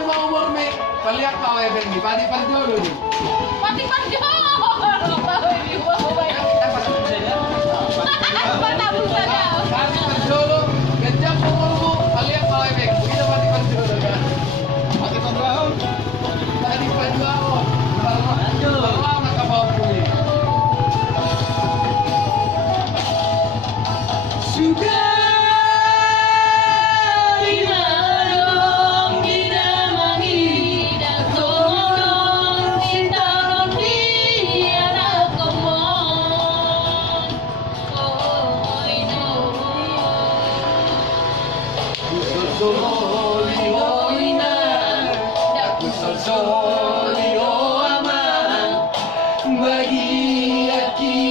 Panjang mau umur nih. Baliak kau ya Benny. Pati panjang dulu. Pati panjang. Ini wow baik. Mata busanya. Pati panjang dulu. Panjang umurmu. Baliak kau ya Benny. Kita pati panjang dulu kan. Pati panjang. Pati panjang. Baru amat kau bawa punya. Sudah. Soli hoina, aku soli oh aman bagi hati